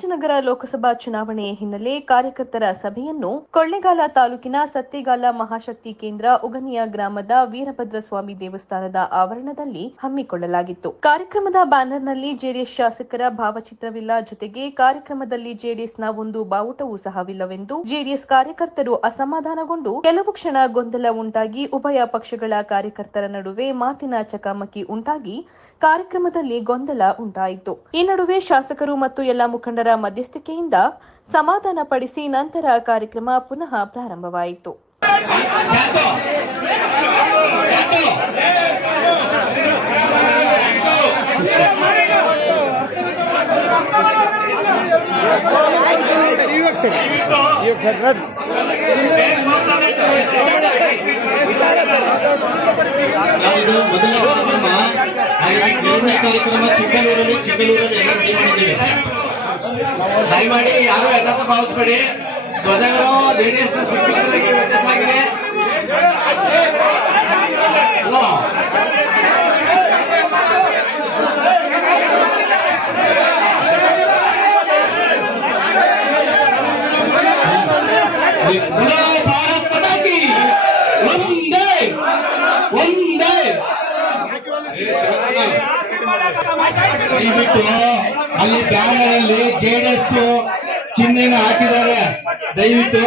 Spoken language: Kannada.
ಚಾಮರಾಜನಗರ ಲೋಕಸಭಾ ಚುನಾವಣೆಯ ಹಿನ್ನೆಲೆ ಕಾರ್ಯಕರ್ತರ ಸಭೆಯನ್ನು ಕೊಳ್ಳೇಗಾಲ ತಾಲೂಕಿನ ಸತ್ತೇಗಾಲ ಮಹಾಶಕ್ತಿ ಕೇಂದ್ರ ಉಗನಿಯ ಗ್ರಾಮದ ವೀರಭದ್ರಸ್ವಾಮಿ ದೇವಸ್ಥಾನದ ಆವರಣದಲ್ಲಿ ಹಮ್ಮಿಕೊಳ್ಳಲಾಗಿತ್ತು. ಕಾರ್ಯಕ್ರಮದ ಬ್ಯಾನರ್ನಲ್ಲಿ ಜೆಡಿಎಸ್ ಶಾಸಕರ ಭಾವಚಿತ್ರವಿಲ್ಲ. ಜೊತೆಗೆ ಕಾರ್ಯಕ್ರಮದಲ್ಲಿ ಜೆಡಿಎಸ್ನ ಒಂದು ಬಾವುಟವೂ ಸಹವಿಲ್ಲವೆಂದು ಜೆಡಿಎಸ್ ಕಾರ್ಯಕರ್ತರು ಅಸಮಾಧಾನಗೊಂಡು ಕೆಲವು ಕ್ಷಣ ಗೊಂದಲ ಉಂಟಾಗಿ ಉಭಯ ಪಕ್ಷಗಳ ಕಾರ್ಯಕರ್ತರ ನಡುವೆ ಮಾತಿನ ಚಕಮಕಿ ಉಂಟಾಗಿ ಕಾರ್ಯಕ್ರಮದಲ್ಲಿ ಗೊಂದಲ ಉಂಟಾಯಿತು. ಈ ನಡುವೆ ಶಾಸಕರು ಮತ್ತು ಎಲ್ಲ ಮುಖಂಡರ ಮಧ್ಯಸ್ಥಿಕೆಯಿಂದ ಸಮಾಧಾನ ಪಡಿಸಿ ನಂತರ ಕಾರ್ಯಕ್ರಮ ಪುನಃ ಪ್ರಾರಂಭವಾಯಿತು. ಕಾರ್ಯಕ್ರಮ ಚಿಕ್ಕಲೂರಲ್ಲಿ ದಯಮಾಡಿ ಯಾರು ಎಲ್ಲಾದ ಭಾವಿಸಬೇಡಿ. ಧ್ವಜಗಳು ಜೆಡಿಎಸ್ ವ್ಯತ್ಯಾಸ ಆಗಿದೆ. ಭಾರತ್ ಪಟಾಕಿ ಒಂದೇ ಒಂದೇ. ದಯವಿಟ್ಟು ಅಲ್ಲಿ ಬ್ಯಾನರ್ ಅಲ್ಲಿ ಜೆಡಿಎಸ್ ಚಿಹ್ನೆನ ಹಾಕಿದ್ದಾರೆ. ದಯವಿಟ್ಟು